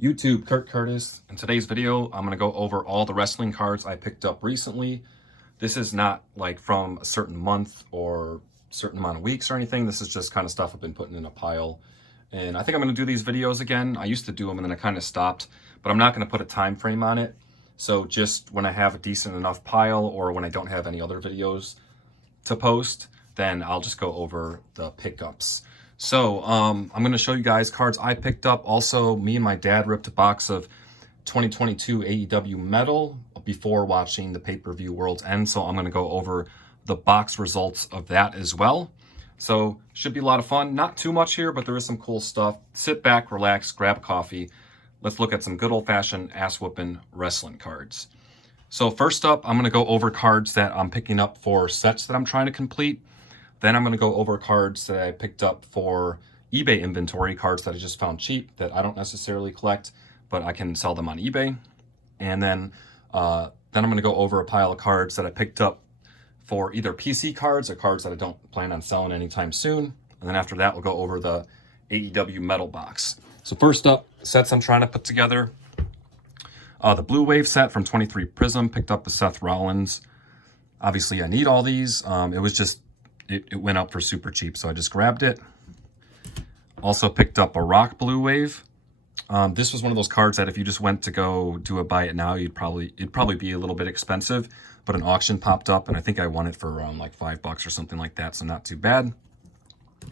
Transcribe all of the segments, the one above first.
YouTube, Kurt Curtis. In today's video, I'm going to go over all the wrestling cards I picked up recently. This is not like from a certain month or certain amount of weeks or anything. This is just kind of stuff I've been putting in a pile. And I think I'm going to do these videos again. I used to do them and then I kind of stopped, but I'm not going to put a time frame on it. So just when I have a decent enough pile or when I don't have any other videos to post, then I'll just go over the pickups. So I'm going to show you guys cards I picked up. Also, me and my dad ripped a box of 2022 AEW Metal before watching the pay-per-view World's End. So I'm going to go over the box results of that as well. So should be a lot of fun. Not too much here, but there is some cool stuff. Sit back, relax, grab a coffee. Let's look at some good old-fashioned ass-whooping wrestling cards. So first up, I'm going to go over cards that I'm picking up for sets that I'm trying to complete. Then I'm going to go over cards that I picked up for eBay inventory, cards that I just found cheap that I don't necessarily collect, but I can sell them on eBay. And then I'm going to go over a pile of cards that I picked up for either PC cards or cards that I don't plan on selling anytime soon. And then after that, we'll go over the AEW Metal box. So first up, sets I'm trying to put together. The Blue Wave set from 23 Prism, picked up the Seth Rollins. Obviously, I need all these. It went up for super cheap, so I just grabbed it. Also picked up a Rock Blue Wave. This was one of those cards that if you just went to go do a buy it now, it'd probably be a little bit expensive, but an auction popped up, and I think I won it for around like $5 or something like that, so not too bad.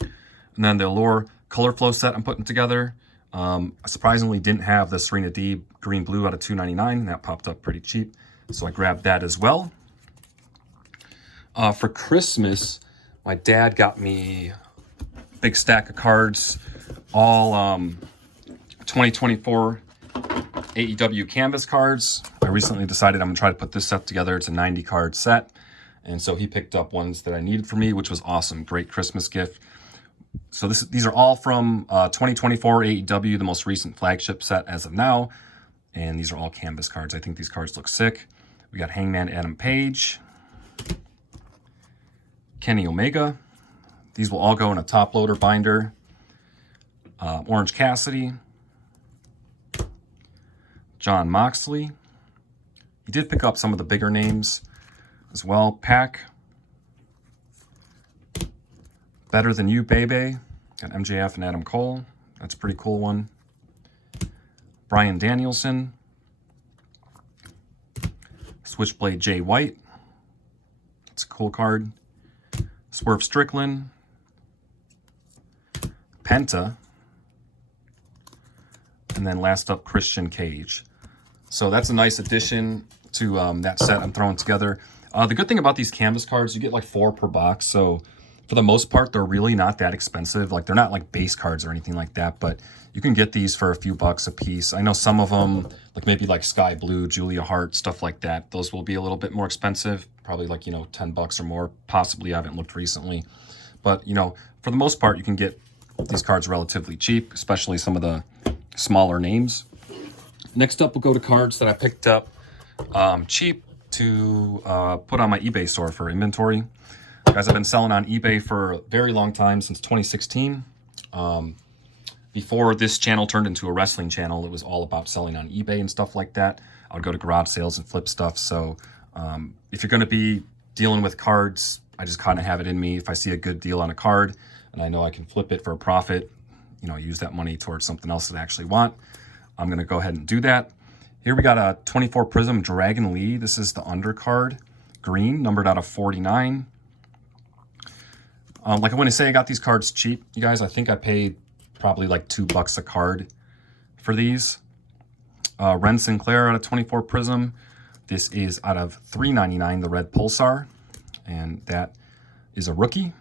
And then the Allure Color Flow set I'm putting together. I surprisingly didn't have the Serena D Green Blue out of $2.99, and that popped up pretty cheap, so I grabbed that as well. For Christmas, my dad got me a big stack of cards, all 2024 AEW Canvas cards. I recently decided I'm going to try to put this set together. It's a 90 card set. And so he picked up ones that I needed for me, which was awesome. Great Christmas gift. So these are all from 2024 AEW, the most recent flagship set as of now. And these are all Canvas cards. I think these cards look sick. We got Hangman Adam Page, Kenny Omega. These will all go in a top loader binder. Orange Cassidy, John Moxley. He did pick up some of the bigger names as well. Pac, Better Than You, Baby. Got MJF and Adam Cole. That's a pretty cool one. Bryan Danielson, Switchblade Jay White. That's a cool card. Swerve Strickland, Penta, and then last up, Christian Cage. So that's a nice addition to that set I'm throwing together. The good thing about these Canvas cards, you get like 4 per box. So for the most part, they're really not that expensive. Like they're not like base cards or anything like that, but you can get these for a few bucks a piece. I know some of them, like maybe like Sky Blue, Julia Hart, stuff like that. Those will be a little bit more expensive, probably like, $10 or more. Possibly, I haven't looked recently. But, for the most part, you can get these cards relatively cheap, especially some of the smaller names. Next up, we'll go to cards that I picked up cheap to put on my eBay store for inventory. Guys, I've been selling on eBay for a very long time, since 2016. Before this channel turned into a wrestling channel, it was all about selling on eBay and stuff like that. I would go to garage sales and flip stuff. So if you're going to be dealing with cards, I just kind of have it in me. If I see a good deal on a card and I know I can flip it for a profit, use that money towards something else that I actually want, I'm going to go ahead and do that. Here we got a 24 Prism Dragon Lee. This is the undercard, green, numbered out of 49. Like I want to say, I got these cards cheap, you guys. I think I paid probably like $2 a card for these. Ren Sinclair out of 24 Prism. This is out of $3.99, the red Pulsar, and that is a rookie.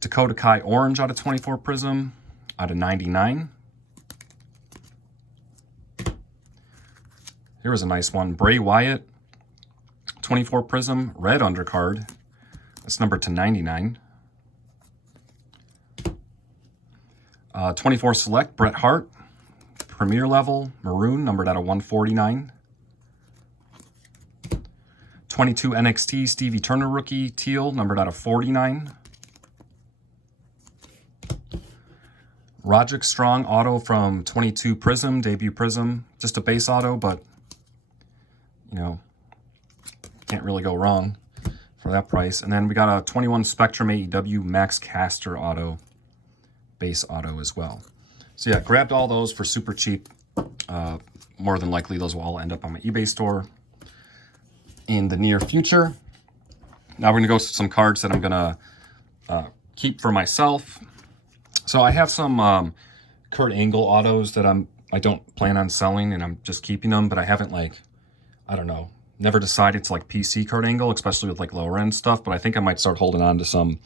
Dakota Kai Orange out of 24 Prism, out of 99. Here was a nice one. Bray Wyatt, 24 Prism, red undercard. It's numbered to 99. 24 Select, Bret Hart, Premier Level, maroon, numbered out of 149. 22 NXT, Stevie Turner rookie, teal, numbered out of 49. Roderick Strong auto from 22 Prism, debut Prism. Just a base auto, but, you know, can't really go wrong for that price. And then we got a 21 Spectrum AEW Max Caster auto, base auto as well. So yeah, grabbed all those for super cheap. More than likely, those will all end up on my eBay store in the near future. Now we're going to go to some cards that I'm going to keep for myself. So I have some Kurt Angle autos that I don't plan on selling, and I'm just keeping them, but I haven't, like, I don't know, never decided to like PC Kurt Angle, especially with like lower end stuff, but I think I might start holding on to some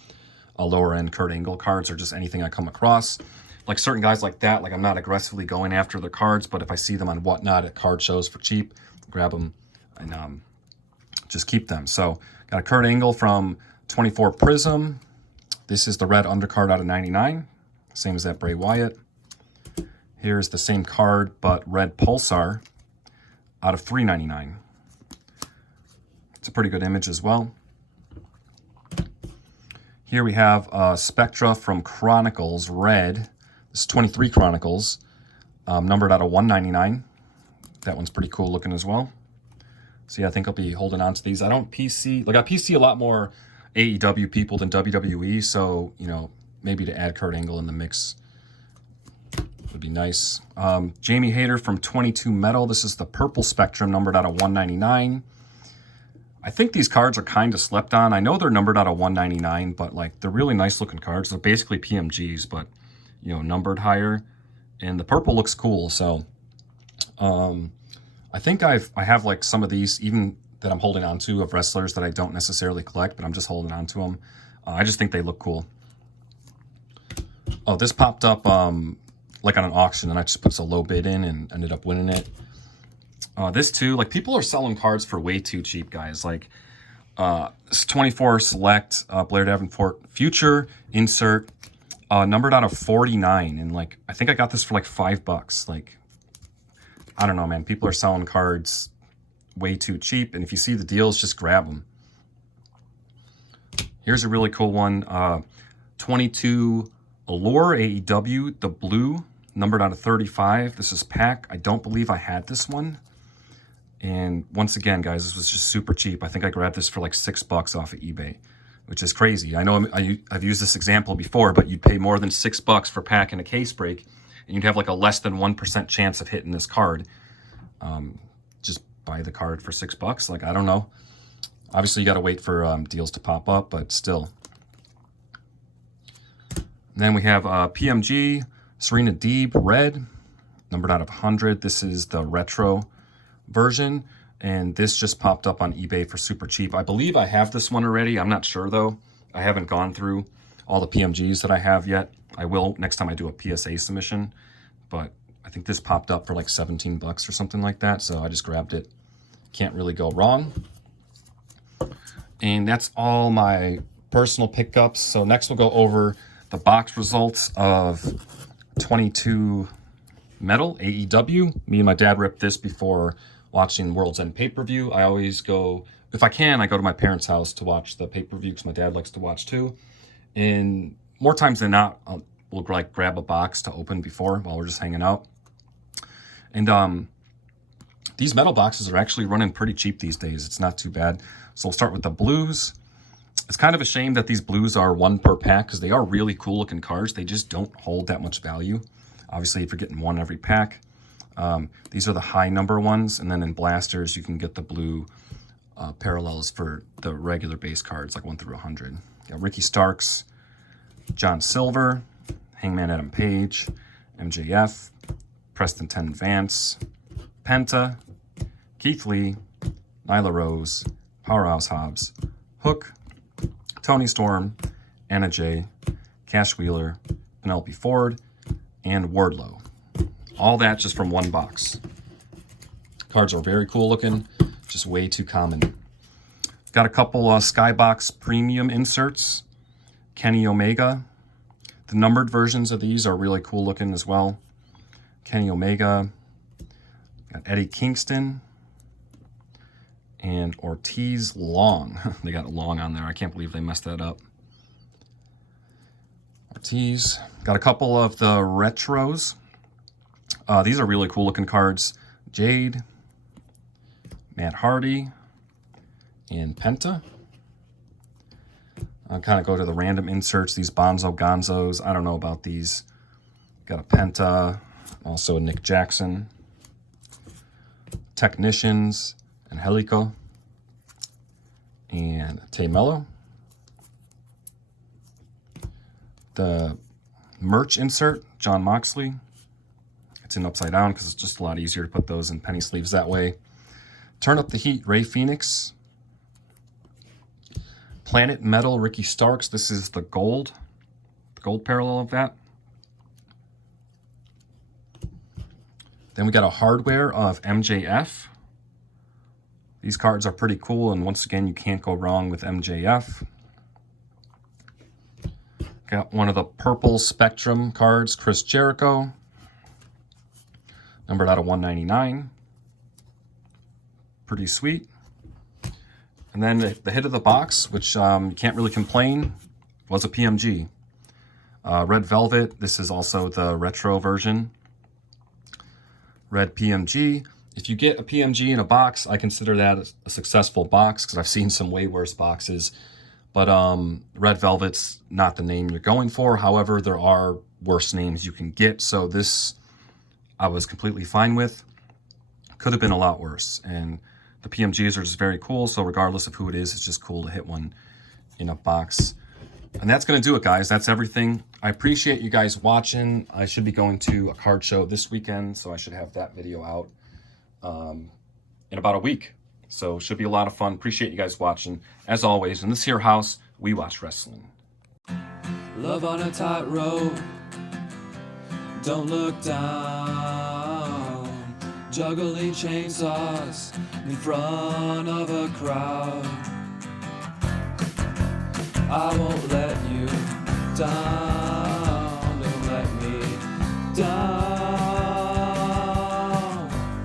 lower end Kurt Angle cards, or just anything I come across. Like certain guys like that, like I'm not aggressively going after their cards, but if I see them on Whatnot at card shows for cheap, grab them and just keep them. So got a Kurt Angle from 24 Prism. This is the red undercard out of 99. Same as that Bray Wyatt. Here's the same card, but red Pulsar out of 399. It's a pretty good image as well. Here we have Spectra from Chronicles, red. This is 23 Chronicles, numbered out of 199. That one's pretty cool looking as well. So yeah, I think I'll be holding on to these. I don't PC, like I PC a lot more AEW people than WWE, so, you know, maybe to add Kurt Angle in the mix would be nice. Jamie Hayter from 22 Metal. This is the purple Spectrum, numbered out of 199. I think these cards are kind of slept on. I know they're numbered out of 199, but like they're really nice looking cards. They're basically PMGs, but, you know, numbered higher. And the purple looks cool, so I think I have like some of these even that I'm holding on to of wrestlers that I don't necessarily collect, but I'm just holding on to them. I just think they look cool. Oh, this popped up like on an auction, and I just put a low bid in and ended up winning it. This too, like people are selling cards for way too cheap, guys. Like this 24 Select Blair Davenport Future insert, numbered out of 49, and like I think I got this for like $5. Like I don't know, man. People are selling cards way too cheap, and if you see the deals, just grab them. Here's a really cool one. 22 Allure AEW, the blue, numbered out of 35. This is pack. I don't believe I had this one. And once again, guys, this was just super cheap. I think I grabbed this for like $6 off of eBay, which is crazy. I know I've used this example before, but you'd pay more than $6 for pack and a case break, and you'd have like a less than 1% chance of hitting this card. Just buy the card for $6. Like, I don't know. Obviously, you got to wait for deals to pop up, but still. Then we have PMG, Serena Deeb, red, numbered out of 100. This is the retro version, and this just popped up on eBay for super cheap. I believe I have this one already. I'm not sure, though. I haven't gone through all the PMGs that I have yet. I will next time I do a PSA submission, but I think this popped up for like $17 or something like that, so I just grabbed it. Can't really go wrong. And that's all my personal pickups. So next we'll go over the box results of 22 Metal AEW. Me and my dad ripped this before watching World's End pay-per-view. I always go, if I can, I go to my parents' house to watch the pay-per-view because my dad likes to watch too. And more times than not, we'll like grab a box to open before while we're just hanging out. And these metal boxes are actually running pretty cheap these days. It's not too bad. So we'll start with the blues. It's kind of a shame that these blues are one per pack because they are really cool looking cards. They just don't hold that much value. Obviously, if you're getting one every pack. These are the high number ones. And then in blasters, you can get the blue parallels for the regular base cards, like 1 through 100. Got Ricky Starks, John Silver, Hangman Adam Page, MJF, Preston 10 Vance, Penta, Keith Lee, Nyla Rose, Powerhouse Hobbs, Hook, Tony Storm, Anna Jay, Cash Wheeler, Penelope Ford, and Wardlow. All that just from one box. Cards are very cool looking, just way too common. Got a couple Skybox premium inserts. Kenny Omega. The numbered versions of these are really cool looking as well. Kenny Omega. Got Eddie Kingston. And Ortiz Long. They got Long on there. I can't believe they messed that up. Ortiz. Got a couple of the retros. These are really cool looking cards. Jade, Matt Hardy, and Penta. I'll kind of go to the random inserts. These Bonzo Gonzos. I don't know about these. Got a Penta, also a Nick Jackson. Technicians, Angelico, and Tay Mello. The merch insert, John Moxley. It's in upside down because it's just a lot easier to put those in penny sleeves that way. Turn Up the Heat, Ray Phoenix. Planet Metal, Ricky Starks. This is the gold parallel of that. Then we got a hardware of MJF. These cards are pretty cool, and once again, you can't go wrong with MJF. Got one of the purple Spectrum cards, Chris Jericho. Numbered out of 199. Pretty sweet. And then the hit of the box, which you can't really complain, was a PMG. Red Velvet, this is also the retro version. Red PMG. If you get a PMG in a box, I consider that a successful box because I've seen some way worse boxes. But Red Velvet's not the name you're going for. However, there are worse names you can get. So this I was completely fine with. Could have been a lot worse. And the PMGs are just very cool. So regardless of who it is, it's just cool to hit one in a box. And that's going to do it, guys. That's everything. I appreciate you guys watching. I should be going to a card show this weekend, so I should have that video out in about a week. So should be a lot of fun. Appreciate you guys watching. As always, in this here house, we watch wrestling. Love on a tightrope. Don't look down. Juggling chainsaws in front of a crowd. I won't let you down. Don't let me down.